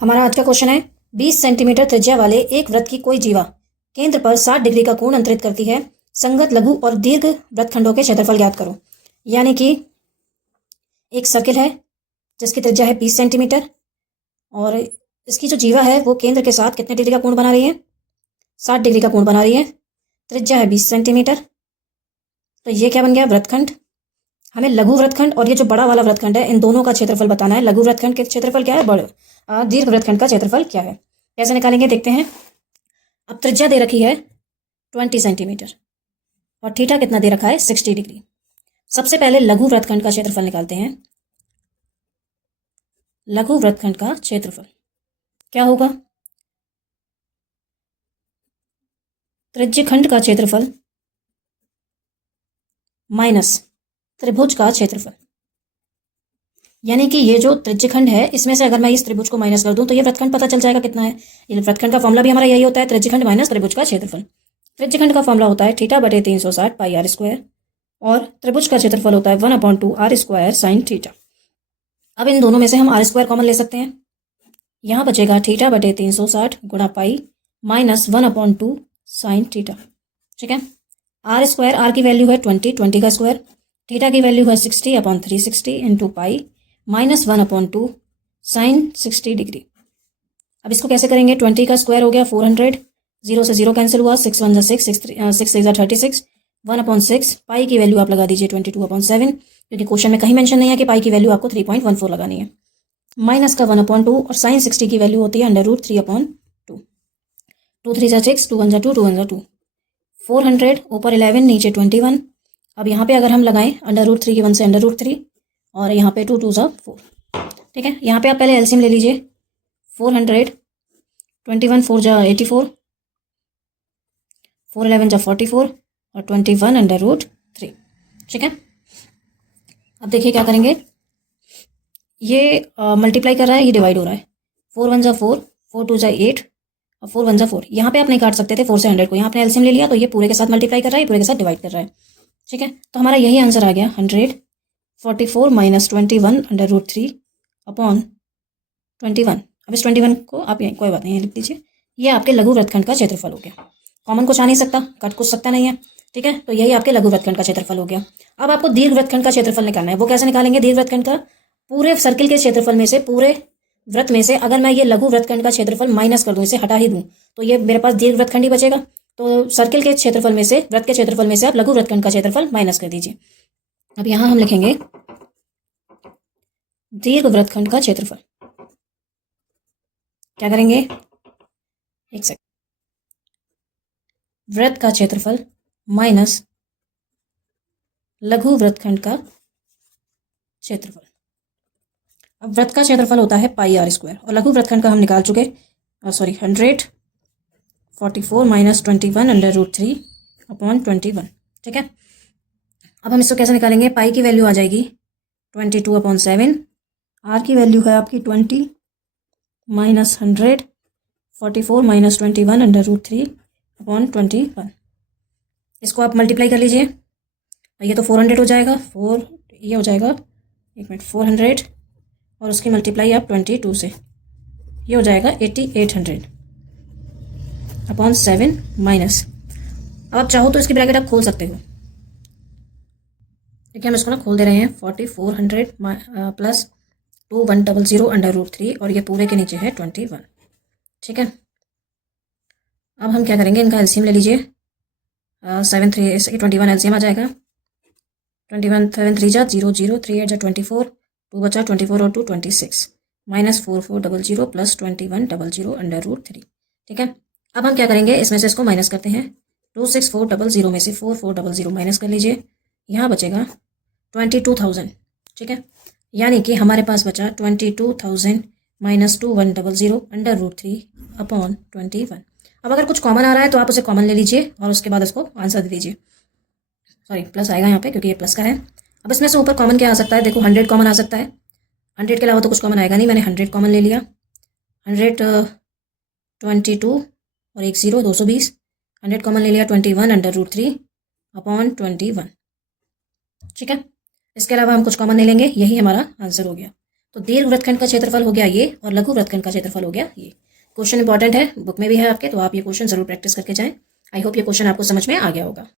हमारा आज का क्वेश्चन है 20 सेंटीमीटर त्रिज्या वाले एक वृत्त की कोई जीवा केंद्र पर 60 डिग्री का कोण अंतरित करती है। संगत लघु और दीर्घ वृत्तखंडों के क्षेत्रफल ज्ञात करो। यानी कि एक सर्किल है जिसकी त्रिज्या है 20 सेंटीमीटर और इसकी जो जीवा है वो केंद्र के साथ कितने डिग्री का कोण बना रही है? 60 डिग्री का कोण बना रही है। त्रिज्या है 20 सेंटीमीटर। तो ये क्या बन गया? वृत्तखंड। हमें लघु वृत्तखंड और ये जो बड़ा वाला वृत्तखंड है इन दोनों का क्षेत्रफल बताना है। लघु वृत्तखंड के क्षेत्रफल क्या है? दीर्घ वृत्तखंड का क्षेत्रफल क्या है? कैसे निकालेंगे देखते हैं। अब त्रिज्या दे रखी है 20 सेंटीमीटर और थीटा कितना दे रखा है? 60 डिग्री। सबसे पहले लघु वृत्तखंड का क्षेत्रफल निकालते हैं। लघु वृत्तखंड का क्षेत्रफल क्या होगा? त्रिज्यखंड का क्षेत्रफल माइनस त्रिभुज का क्षेत्रफल। यानी कि ये जो त्रिज्यखंड है इसमें से अगर मैं इस त्रिभुज को माइनस कर दूं तो ये वृत्तखंड पता चल जाएगा कितना है। ये वृत्तखंड का फॉर्मूला भी हमारा यही होता है, त्रिज्यखंड माइनस त्रिभुज का क्षेत्रफल। त्रिज्यखंड का फॉर्मूला होता है थीटा बटे 360 पाई आर स्क्वायर और त्रिभुज का क्षेत्रफल होता है 1/2 आर स्क्वायर साइन थीटा। अब इन दोनों में से हम आर स्क्वायर कॉमन ले सकते हैं। यहाँ बचेगा थीटा बटे 360 गुणा पाई माइनस 1/2 साइन थीटा। ठीक है। आर स्क्वायर, आर की वैल्यू है 20 का स्क्वायर, थीटा की वैल्यू है 60/360 into pi minus 1/2 sine 60 degree. अब इसको कैसे करेंगे? 20 का स्क्वायर हो गया 400, 0 से 0 कैंसिल हुआ, 6 1 6 6 6 36, 1/6 पाई की वैल्यू आप लगा दीजिए 22/7 क्योंकि क्वेश्चन में कहीं मेंशन नहीं है कि पाई की वैल्यू आपको 3.14 लगानी है। माइनस का 1/2 और साइन 60 की वैल्यू होती है √3/2। 2 3 6, 2 1 2, 2 1 2, 400 ऊपर 11 नीचे 21। अब यहाँ पे अगर हम लगाएं √3 की 1 से √3 और यहाँ पे 2 2 4। ठीक है। यहाँ पे आप पहले एलसीएम ले लीजिए। 400, 21 4 जा 84, 4 11 जा 44 और 21/3। ठीक है। अब देखिए क्या करेंगे। ये मल्टीप्लाई कर रहा है, ये डिवाइड हो रहा है। 4 1 जा 4, 4 2 जा 8 और 4 1 जा 4। यहाँ पे आप नहीं काट सकते थे 4 से 100 को, यहाँ आपने एलसीएम ले लिया तो ये पूरे के साथ मल्टीप्लाई कर रहा है, पूरे के साथ डिवाइड कर रहा है। ठीक है। तो हमारा यही आंसर आ गया 144 माइनस 21/3 अपॉन 21। अब इस 21 को आप कोई बात नहीं लिख दीजिए। ये आपके लघु वृत्तखंड का क्षेत्रफल हो गया। कॉमन कुछ आ नहीं सकता, कट कुछ सकता नहीं है। ठीक है। तो यही आपके लघु वृत्तखंड का क्षेत्रफल हो गया। अब आपको दीर्घ वृत्तखंड का क्षेत्रफल निकालना है। वो कैसे निकालेंगे? दीर्घ वृत्तखंड का पूरे सर्किल के क्षेत्रफल में से, पूरे वृत्त में से अगर मैं ये लघु वृत्तखंड का क्षेत्रफल माइनस कर दूं, इसे हटा ही दूं, तो ये मेरे पास दीर्घ वृत्तखंड ही बचेगा। तो सर्किल के क्षेत्रफल में से, वृत्त के क्षेत्रफल में से आप लघु वृत्तखंड का क्षेत्रफल माइनस कर दीजिए। अब यहां हम लिखेंगे दीर्घ वृत्तखंड का क्षेत्रफल। क्या करेंगे? एक सेकंड। वृत्त का क्षेत्रफल माइनस लघु वृत्तखंड का क्षेत्रफल। अब वृत्त का क्षेत्रफल होता है पाई आर स्क्वायर और लघु वृत्तखंड का हम निकाल चुके। 144 माइनस 21/3 अपॉन 21। ठीक है। अब हम इसको कैसे निकालेंगे? पाई की वैल्यू आ जाएगी 22/7, आर की वैल्यू है आपकी 20 माइनस 100, 44 माइनस 21/3 अपॉन 21। इसको आप मल्टीप्लाई कर लीजिए। ये तो 400 हो जाएगा, ये हो जाएगा 400 और उसकी मल्टीप्लाई आप 22 से, ये हो जाएगा 8800 अपॉन 7 माइनस। अब आप चाहो तो इसकी ब्रैकेट आप खोल सकते हो। देखिए हम इसको ना खोल दे रहे हैं। 4400 प्लस 2100/3 और ये पूरे के नीचे है 21। ठीक है। अब हम क्या करेंगे? इनका एलसीएम ले लीजिए। 7 3 21 एलसीएम आ जाएगा। 21 7 3 जा 0 0, 3 8 जा 24, 2 बचा 24 और 2 26 माइनस 4400 प्लस 2100/3। ठीक है। अब हम क्या करेंगे? इसमें से इसको माइनस करते हैं। 26400 में से 4400 माइनस कर लीजिए। यहाँ बचेगा 22,000। ठीक है। यानी कि हमारे पास बचा 22,000 माइनस 2100/3 अपॉन 21। अब अगर कुछ कॉमन आ रहा है तो आप उसे कॉमन ले लीजिए और उसके बाद उसको आंसर दे दीजिए। सॉरी, प्लस आएगा यहाँ पे क्योंकि ये प्लस का है। अब इसमें से ऊपर कॉमन क्या आ सकता है? देखो 100 कॉमन आ सकता है। 100 के अलावा तो कुछ कॉमन आएगा नहीं। मैंने 100 कॉमन ले लिया। 122 और एक 0, 220। 100 कॉमन ले लिया 21/3 अपॉन 21। ठीक है। इसके अलावा हम कुछ कॉमन नहीं लेंगे। यही हमारा आंसर हो गया। तो दीर्घ वृत्तखंड का क्षेत्रफल हो गया ये और लघु वृत्तखंड का क्षेत्रफल हो गया ये। क्वेश्चन इंपॉर्टेंट है, बुक में भी है आपके, तो आप ये क्वेश्चन जरूर प्रैक्टिस करके जाएं। आई होप ये क्वेश्चन आपको समझ में आ गया होगा।